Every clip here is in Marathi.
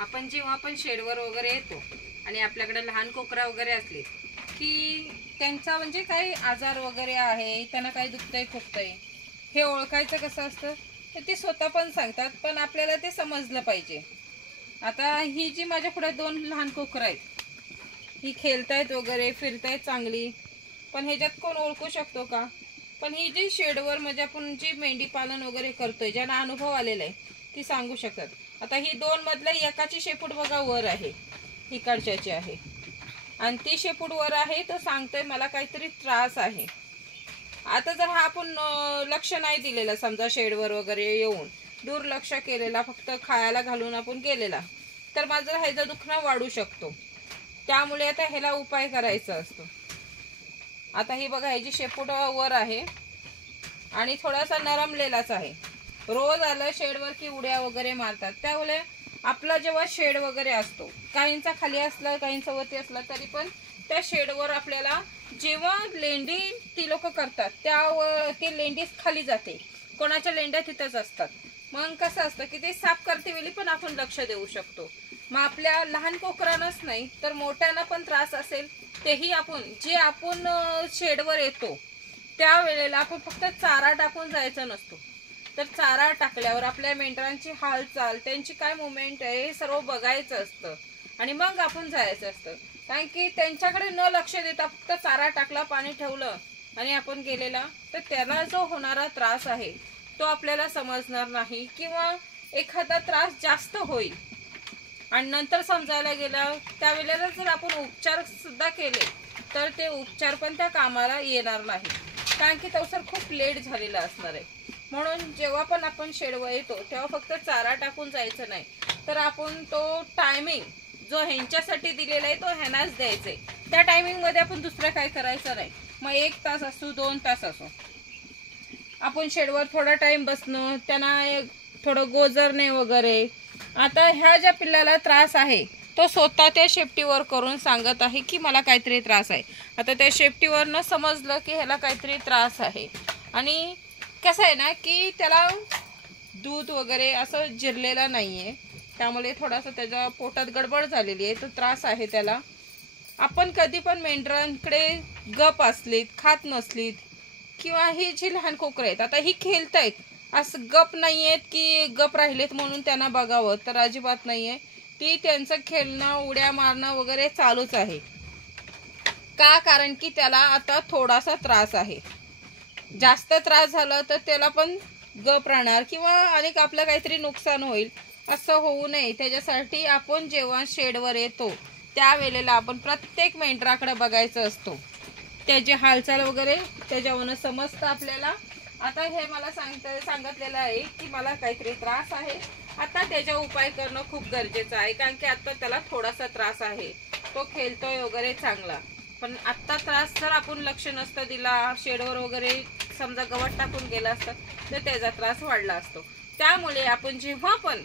आपण जेव्हा आपण शेडवर वगैरे येतो आणि आपल्याकडे लहान कोकरा वगैरे असले की त्यांचा म्हणजे काही आजार वगैरे आहे, त्यांना काही दुखतंय खुपतंय, हे ओळखायचं कसं असतं तर ते स्वतः पण सांगतात, पण आपल्याला ते समजलं पाहिजे. आता ही जी माझ्या पुढे 2 लहान कोकरं आहेत, ही खेळतायत वगैरे फिरतायत चांगली, पण ह्याच्यात कोण ओळखू शकतो का? पण ही जी शेडवर म्हणजे आपण जी मेंढी पालन वगैरे करतोय, ज्यांना अनुभव आलेला आहे ती सांगू शकतात. आता ही 2 मधल्या एकाची शेपूट बघा वर आहे, ही कडच्याची आहे, आणि ती शेपूट वर आहे तर सांगतोय मला काहीतरी त्रास आहे. आता जर हा आपण लक्ष नाही दिलेलं, समजा शेडवर वगैरे येऊन दुर्लक्ष केलेला, फक्त खायला घालून आपण गेलेला, तर माझं ह्याचं दुखणं वाढू शकतो. त्यामुळे आता ह्याला उपाय करायचा असतो. आता ही बघा, ह्याची शेपूट वर आहे आणि थोडासा नरमलेलाच आहे. रोज आलं शेडवर की उड्या वगैरे मारतात. त्यामुळे आपला जेव्हा शेड वगैरे असतो, काहींचा खाली असला काहींचा वरती असला, तरी पण त्या शेडवर आपल्याला जेव्हा लेंडी ती लोक करतात त्या ती लेंडी खाली जाते, कोणाच्या लेंड्या तिथंच असतात. मग कसं असतं की ते साफ करते वेळी पण आपण लक्ष देऊ शकतो. मग आपल्या लहान कोकरांनाच नाही तर मोठ्यांना पण त्रास असेल, तेही आपण जे आपण शेडवर येतो त्यावेळेला आपण फक्त चारा टाकून जायचं नसतो, तर चारा टाकल्यावर आपल्या मेंढरांची हालचाल, त्यांची काय मुवमेंट आहे हे सर्व बघायचं असतं आणि मग आपण जायचं असतं. कारण की त्यांच्याकडे न लक्ष देता फक्त चारा टाकला, पाणी ठेवलं आणि आपण गेलेला, तर त्याला जो होणारा त्रास आहे तो आपल्याला समजणार नाही, किंवा एखादा त्रास जास्त होईल आणि नंतर समजायला गेलं त्यावेळेला जर आपण उपचार सुद्धा केले तर ते उपचार पण त्या कामाला येणार नाही, कारण की तवसर खूप लेट झालेला असणार आहे. म्हणून जेव्हा पण आपण शेडवर येतो तेव्हा फक्त चारा टाकून जायचं नाही, तर आपण तो टायमिंग जो ह्यांच्यासाठी दिलेला आहे तो ह्यांनाच द्यायचा आहे. त्या टायमिंग मध्ये आपण दुसरं काय करायचं नाही. मग 1 तास असो 2 तास असो आपण शेडवर थोडा टाइम बसणं, त्यांना थोडं गोजरणे वगैरे. आता ह्या ज्या पिल्लाला त्रास आहे तो स्वतः त्या शेपटीवर करून सांगत आहे की मला काहीतरी त्रास आहे. आता त्या शेपटीवर न समजलं की ह्याला काहीतरी त्रास आहे, आणि कसं आहे ना की त्याला दूध वगैरे असं जिरलेलं नाहीये, त्यामुळे थोडासा त्याच्या पोटात गडबड झालेली आहे, तो त्रास आहे त्याला. आपण कधी पण मेंढरांकडे गप असलीत, खात नसलीत, किंवा ही जी लहान कोकरं आहेत आता ही खेळतायत, असं गप नाही आहेत की गप राहिलेत म्हणून त्यांना बघावं, तर अजिबात नाही आहे. ती त्यांचं खेळणं, उड्या मारणं वगैरे चालूच आहे. का? कारण की त्याला आता थोडासा त्रास आहे. जास्त त्रास झाला तर त्याला पण गप राहणार किंवा अनेक आपलं काहीतरी नुकसान होईल, असं होऊ नये. त्याच्यासाठी आपण जेव्हा शेडवर येतो त्यावेळेला आपण प्रत्येक मेंढराकडे बघायचं असतो, त्याची हालचाल वगैरे त्याच्यावरून समजतं आपल्याला. आता हे मला सांगितलेलं आहे की मला काहीतरी त्रास आहे, आता त्याचा उपाय करणं खूप गरजेचं आहे, कारण की आता त्याला थोडासा त्रास आहे, तो खेळतोय वगैरे चांगला, पण आत्ता त्रास जर आपण लक्ष नसतं दिला, शेडवर वगैरे समजा गवत टाकून गेला असतं तर त्याचा त्रास वाढला असतो. त्यामुळे आपण जेव्हा पण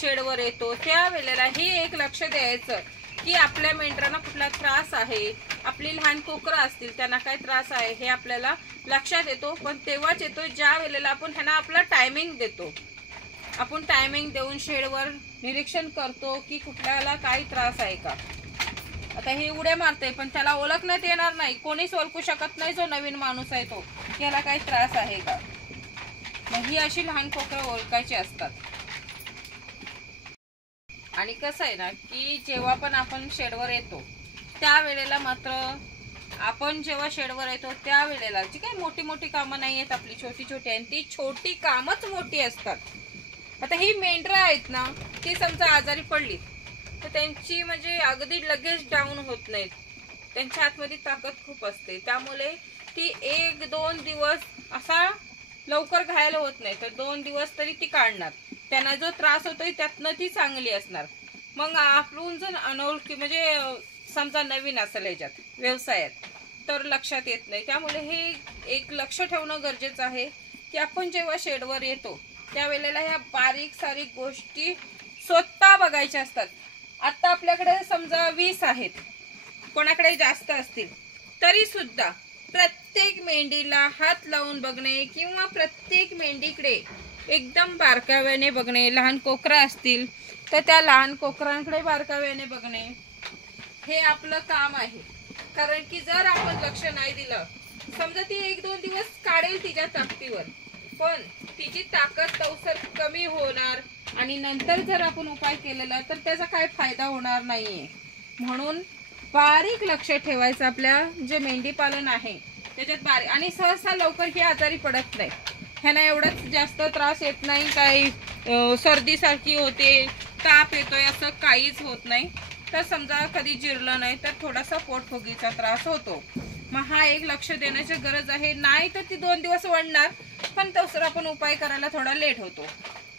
शेडवर येतो त्यावेळेला हे एक लक्ष द्यायचं की आपल्या मेंढरांना कुठला त्रास आहे, आपली लहान कोकरं असतील त्यांना काय त्रास आहे हे आपल्याला लक्षात येतो. पण तेव्हाच येतो ज्या वेळेला आपण ह्यांना आपला टायमिंग देतो. आपण टायमिंग देऊन शेडवर निरीक्षण करतो की कुठल्याला काही त्रास आहे का. आता ही उड्या मारते पण त्याला ओळखण्यात येणार नाही, कोणीच ओळखू शकत नाही जो नवीन माणूस आहे तो, याला काही त्रास आहे का. मग ही अशी लहान कोकरं ओळखायची असतात. आणि कसं आहे ना की जेव्हा पण आपण शेडवर येतो त्यावेळेला मात्र आपण जेव्हा शेडवर येतो त्यावेळेला जी काही मोठी मोठी कामं नाही आहेत आपली, छोटी छोटी आहेत, ती छोटी कामच मोठी असतात. आता ही मेंढरं आहेत ना, ती समजा आजारी पडली तर त्यांची म्हणजे अगदी लगेच डाऊन होत नाहीत, त्यांच्या आतमध्ये ताकद खूप असते, त्यामुळे ती 1-2 दिवस असा लवकर घायल होत नाही, तर 2 दिवस तरी ती काढणार. त्यांना जो त्रास होतोय त्यातनं ती चांगली असणार. मग आपण जर अनोळखी म्हणजे समजा नवीन असेल याच्यात व्यवसायात तर लक्षात येत नाही. त्यामुळे हे एक लक्ष ठेवणं गरजेचं आहे की आपण जेव्हा शेडवर येतो त्यावेळेला ह्या बारीक सारीक गोष्टी स्वतः बघायच्या असतात. आता आपल्याकडे समजा 20 आहेत, कोणाकडे जास्त असतील, तरी सुद्धा प्रत्येक मेंढीला हात लावून बघणे किंवा प्रत्येक मेंढीकडे एकदम बारकाव्याने बघणे. लहान कोकरा असतील तर त्या लहान कोकरांकडे बारकाव्याने बघणे हे आपलं काम आहे. कारण की जर आपण लक्ष नाही दिलं, समजा ती 1-2 दिवस काढेल तिच्या ताकदीवर, पण तिची ताकद तवसर कमी होणार आणि नंतर जर आपण उपाय केलेला तर त्याचा काय फायदा होणार नाहीये. म्हणून बारीक लक्ष ठेवायचं आपल्या जे मेंढी पालन आहे त्याच्यात बारीक. आणि सहसा लवकर ही आजारी पडत नाही, ह्यांना एवढाच जास्त त्रास येत नाही, काही सर्दीसारखी होते, ताप येतोय असं काहीच होत नाही. तर समजा कधी जिरलं नाही तर थोडासा पोटफुगीचा त्रास होतो. मग हा एक लक्ष देण्याची गरज आहे. नाही तर ती 2 दिवस वाढणार, पण तसं आपण उपाय करायला थोडा लेट होतो.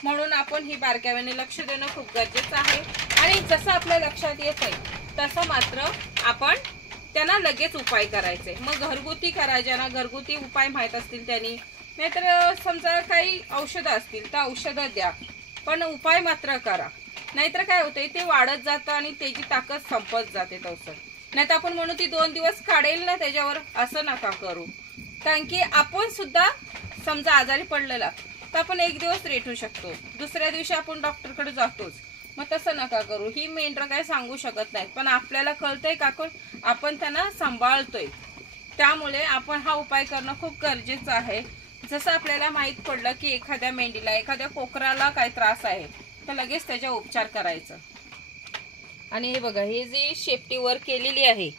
म्हणून आपण ही बारकाव्याने लक्ष देणं खूप गरजेचं आहे. आणि जसं आपल्या लक्षात येत आहे तसं मात्र आपण त्यांना लगेच उपाय करायचे. मग घरगुती करा, ज्यांना घरगुती उपाय माहीत असतील त्यांनी, नाहीतर समजा काही औषधं असतील तर औषधं द्या, पण उपाय मात्र करा. नाहीतर काय होतंय, ते वाढत जातं आणि त्याची ताकद संपत जाते तसं. नाही तर आपण म्हणू ती 2 दिवस काढेल ना त्याच्यावर, असं नका करू. कारण की आपण सुद्धा समजा आजारी पडलेला तर आपण 1 दिवस रेटू शकतो, दुसऱ्या दिवशी आपण डॉक्टरकडे जातोच. मग तसं नका करू. ही मेंढरं काय सांगू शकत नाहीत, पण आपल्याला कळतंय का आपण त्यांना सांभाळतोय. त्यामुळे आपण हा उपाय करणं खूप गरजेचं आहे. जसं आपल्याला माहीत पडलं की एखाद्या मेंढीला, एखाद्या कोकराला काय त्रास आहे तर लगेच त्याचा उपचार करायचा. आणि हे बघा, हे जी शेपटी वर केलेली आहे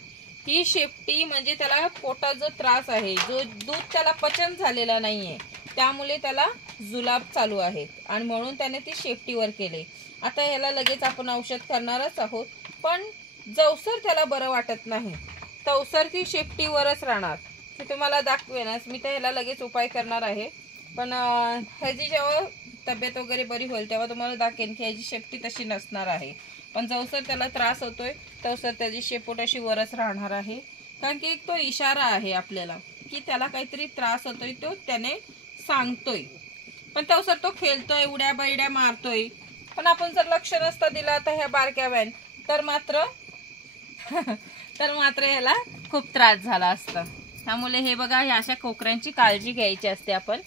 ही शेपटी म्हणजे त्याला पोटात जो त्रास आहे, जो दूध त्याला पचन झालेला नाहीये, त्यामुळे त्याला जुलाब चालू आहेत आणि म्हणून त्याने ती शेपटी वर केली. आता ह्याला लगेच आपण औषध करणारच आहोत, पण जवसर त्याला बरं वाटत नाही तवसर ती शेपटीवरच राहणार. ते तुम्हाला दाखवेनच मी, तर ह्याला लगेच उपाय करणार आहे. पण ह्याची जेव्हा तब्येत वगैरे बरी होईल तेव्हा तुम्हाला दाखवेन की ह्याची शेपटी तशी नसणार आहे. पण जवसर त्याला त्रास होतोय तवसर त्याची शेपूट अशी वरच राहणार आहे. कारण की एक तो इशारा आहे आपल्याला की त्याला काहीतरी त्रास होतोय, तो त्याने सांगतोय. पण तवसर तो खेळतोय, उड्या बैड्या मारतोय. पण आपण जर लक्ष नसतं दिलं तर ह्या बारक्या व्यान तर मात्र ह्याला खूप त्रास झाला असता. त्यामुळे हे बघा, ह्या अशा कोकऱ्यांची काळजी घ्यायची असते आपण.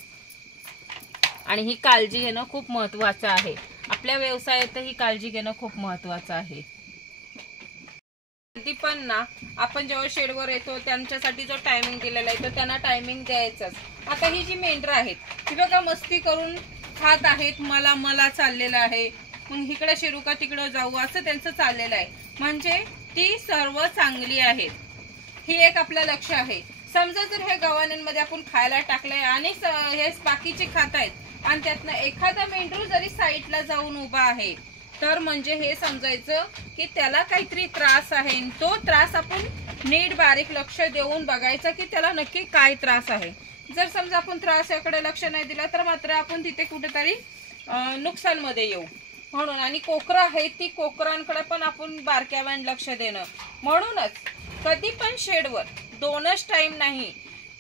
आणि ही काळजी घेणं खूप महत्त्वाचं आहे. आपल्या व्यवसायात ही काळजी घेणं खूप महत्त्वाचं आहे. कधी पण ना आपण जेव्हा शेडवर येतो त्यांच्यासाठी जो टायमिंग दिलेला आहे तो त्यांना टायमिंग द्यायचाच. आता ही जी मेंढरं आहेत ती बघा मस्ती करून खात आहेत, मला चाललेलं आहे, मग इकडे शिरू का तिकडं जाऊ असं त्यांचं चाललेलं आहे. म्हणजे ती सर्व चांगली आहेत, ही एक आपलं लक्ष आहे. समजा जर हे गव्हाण्यांमध्ये आपण खायला टाकलंय आणि हे बाकीचे खात आहेत आणि त्यातनं एखादा मेंढरू जरी साईडला जाऊन उभा आहे तर म्हणजे हे समजायचं की त्याला काहीतरी त्रास आहे. तो त्रास आपण नीट बारीक लक्ष देऊन बघायचा की त्याला नक्की काय त्रास आहे. जर समजा आपण त्रासाकडे लक्ष नाही दिलं तर मात्र आपण तिथे कुठेतरी नुकसान मध्ये येऊ. म्हणून आणि कोकरं आहेत ती कोकरांकडे पण आपण बारक्यावान लक्ष देणं. म्हणूनच कधी पण शेडवर 2च टाइम नाही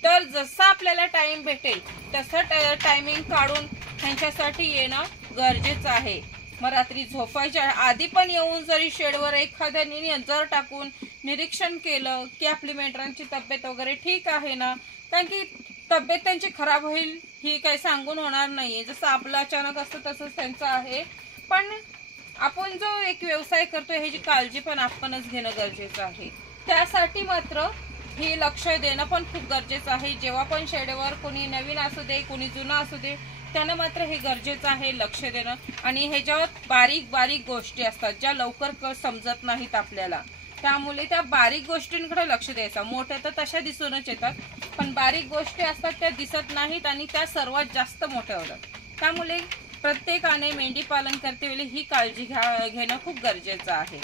तर जसा आपल्याला टाइम भेटेल तसं टायमिंग काढून त्यांच्यासाठी येणं गरजेचं आहे. मग रात्री झोपायच्या आधी पण येऊन जरी शेडवर एखाद्याने नजर टाकून निरीक्षण केलं की आपली मेंढरांची तब्येत वगैरे ठीक आहे ना, कारण की तब्येत त्यांची खराब होईल ही काही सांगून होणार नाहीये. जसं आपलं अचानक असतं तसंच त्यांचं आहे. पण आपण जो एक व्यवसाय करतोय ह्याची काळजी पण आपणच घेणं गरजेचं आहे. त्यासाठी मात्र हे लक्ष देणं पण खूप गरजेचं आहे. जेव्हा पण शेडवर कोणी नवीन असू दे कोणी जुनं असू दे त्यांना मात्र हे गरजेचं आहे लक्ष देणं. आणि ह्याच्यात बारीक बारीक गोष्टी असतात ज्या लवकर समजत नाहीत आपल्याला, त्यामुळे त्या बारीक गोष्टींकडे लक्ष द्यायचं. मोठ्या तर तशा दिसूनच येतात पण बारीक गोष्टी असतात त्या दिसत नाहीत आणि त्या सर्वात जास्त मोठ्या होतात. त्यामुळे प्रत्येकाने मेंढी पालन करते वेळी ही काळजी घेणं खूप गरजेचं आहे.